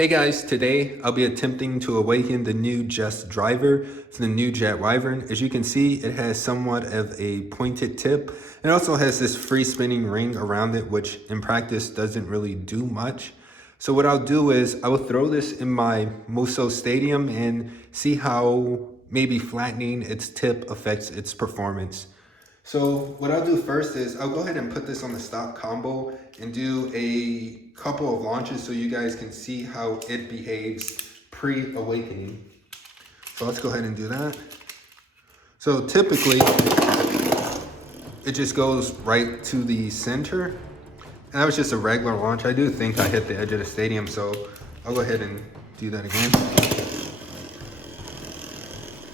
Hey guys, today I'll be attempting to awaken the new Just driver. It's the new Jet Wyvern. As you can see, it has somewhat of a pointed tip. It also has this free spinning ring around it, which in practice doesn't really do much. So what I'll do is I will throw this in my Musou Stadium and see how maybe flattening its tip affects its performance. So what I'll do first is I'll go ahead and put this on the stock combo and do a couple of launches so you guys can see how it behaves pre-awakening. So let's go ahead and do that. So typically it just goes right to the center. And that was just a regular launch. I do think I hit the edge of the stadium, so I'll go ahead and do that again.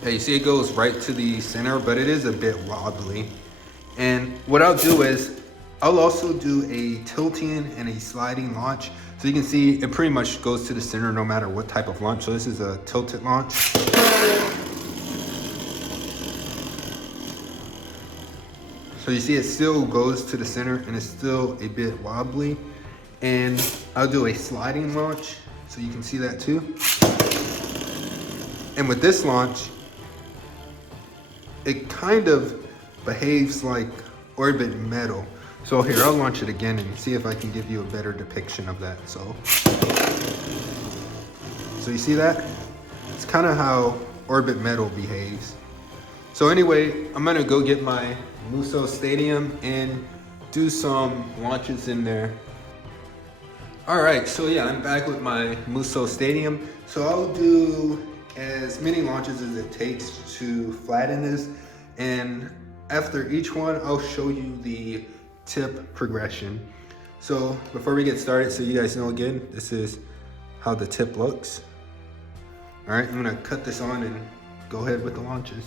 Yeah, you see it goes right to the center, but it is a bit wobbly. And what I'll do is I'll also do a tilting and a sliding launch. So you can see it pretty much goes to the center no matter what type of launch. So this is a tilted launch. So you see it still goes to the center and it's still a bit wobbly. And I'll do a sliding launch so you can see that too. And with this launch, it kind of behaves like orbit metal. So here, I'll launch it again and see if I can give you a better depiction of that. So you see that? It's kind of how orbit metal behaves. So anyway, I'm gonna go get my Musou Stadium and do some launches in there. All right, so yeah, I'm back with my Musou Stadium. So I'll do as many launches as it takes to flatten this, and after each one I'll show you the tip progression. So before we get started, so you guys know again, this is how the tip looks. All right, I'm gonna cut this on and go ahead with the launches.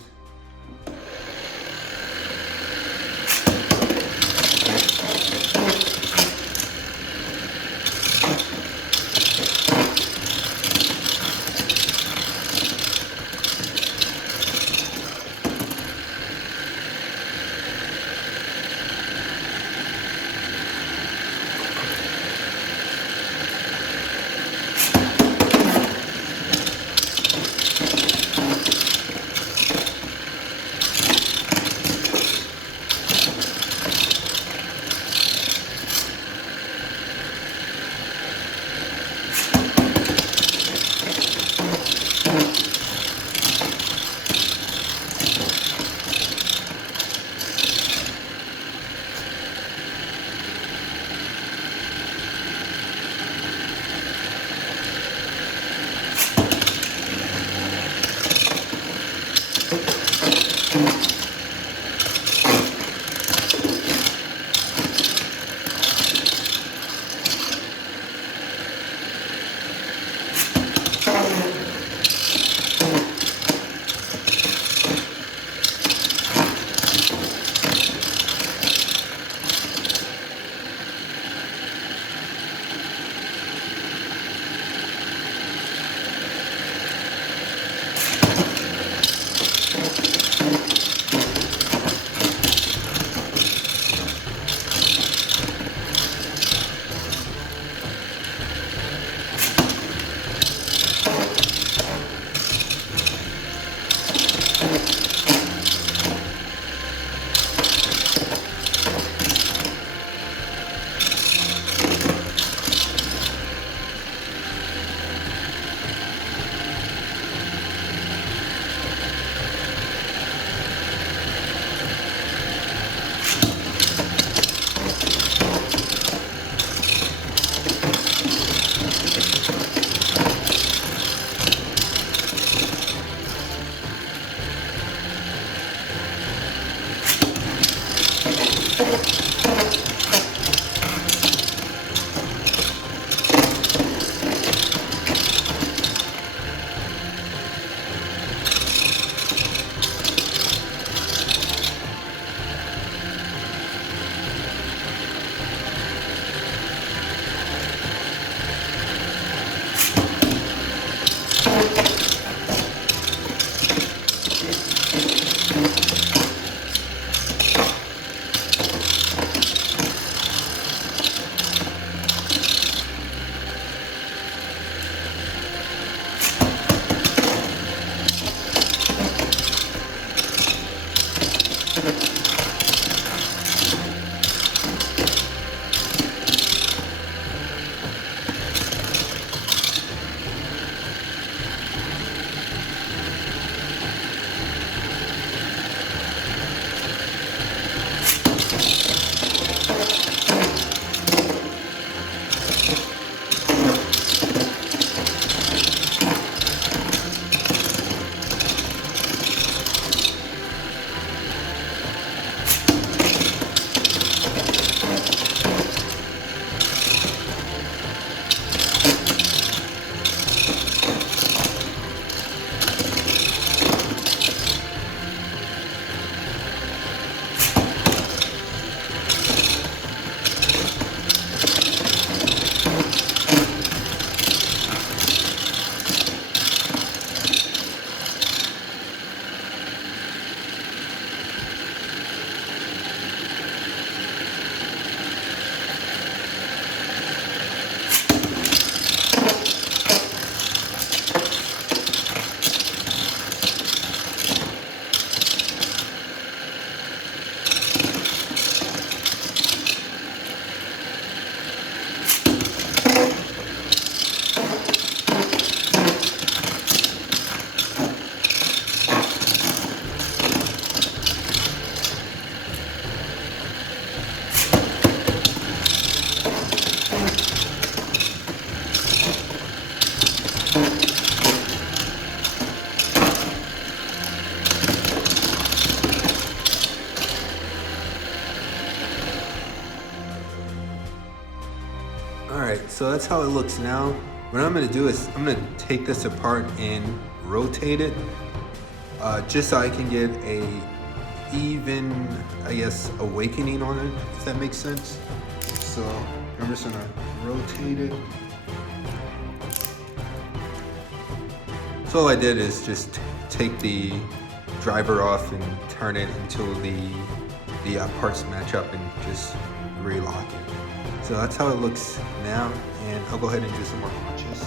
Alright, so that's how it looks now. What I'm gonna do is I'm gonna take this apart and rotate it just so I can get a even, I guess, awakening on it, if that makes sense. So I'm just gonna rotate it. So all I did is just take the driver off and turn it until the parts match up and just relock it. So that's how it looks now, and I'll go ahead and do some more punches.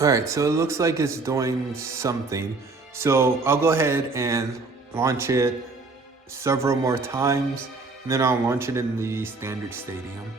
All right, so it looks like it's doing something. So I'll go ahead and launch it several more times, and then I'll launch it in the standard stadium.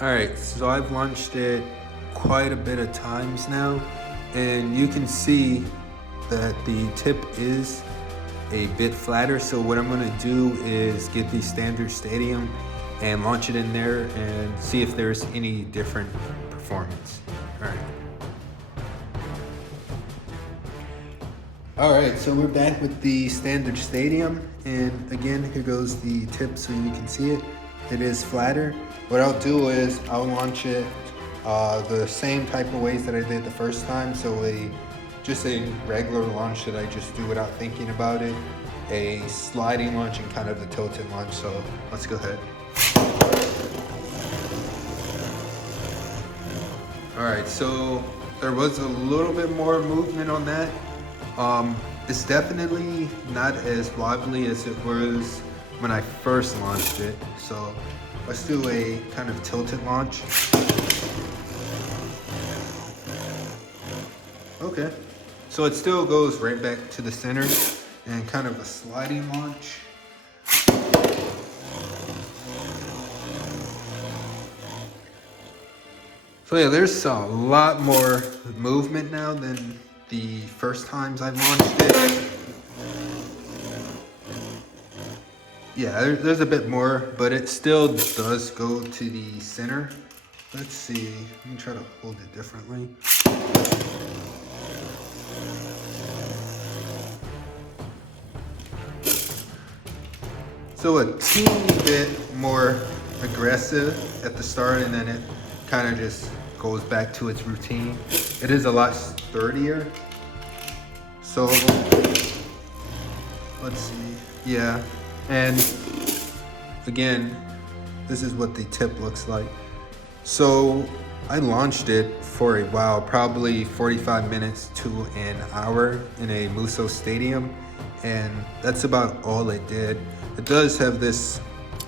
All right, so I've launched it quite a bit of times now, and you can see that the tip is a bit flatter. So what I'm gonna do is get the standard stadium and launch it in there and see if there's any different performance. All right, so we're back with the standard stadium, and again, here goes the tip so you can see it. It is flatter. What I'll do is I'll launch it the same type of ways that I did the first time. So just a regular launch that I just do without thinking about it, a sliding launch, and kind of a tilted launch. So let's go ahead. All right, so there was a little bit more movement on that. It's definitely not as wobbly as it was when I first launched it. So let's do a kind of tilted launch. Okay, so it still goes right back to the center, and kind of a sliding launch. So yeah, there's a lot more movement now than the first times I launched it. Yeah, there's a bit more, but it still does go to the center. Let's see, let me try to hold it differently. So a teeny bit more aggressive at the start, and then it kind of just goes back to its routine. It is a lot sturdier. So let's see, yeah. And again, this is what the tip looks like. So I launched it for a while, probably 45 minutes to an hour in a Musou stadium, and that's about all it did. It does have this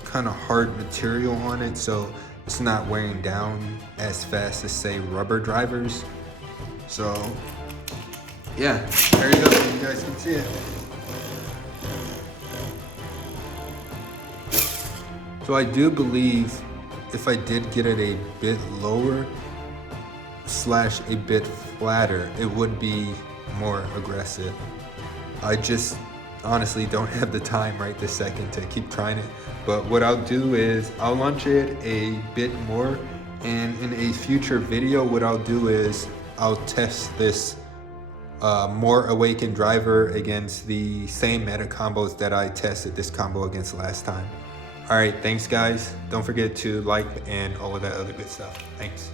kind of hard material on it, so it's not wearing down as fast as, say, rubber drivers. So yeah, there you go, you guys can see it. So I do believe if I did get it a bit lower / a bit flatter, it would be more aggressive. I just honestly don't have the time right this second to keep trying it. But what I'll do is I'll launch it a bit more, and in a future video, what I'll do is I'll test this more awakened driver against the same meta combos that I tested this combo against last time. All right, thanks guys. Don't forget to like and all of that other good stuff. Thanks.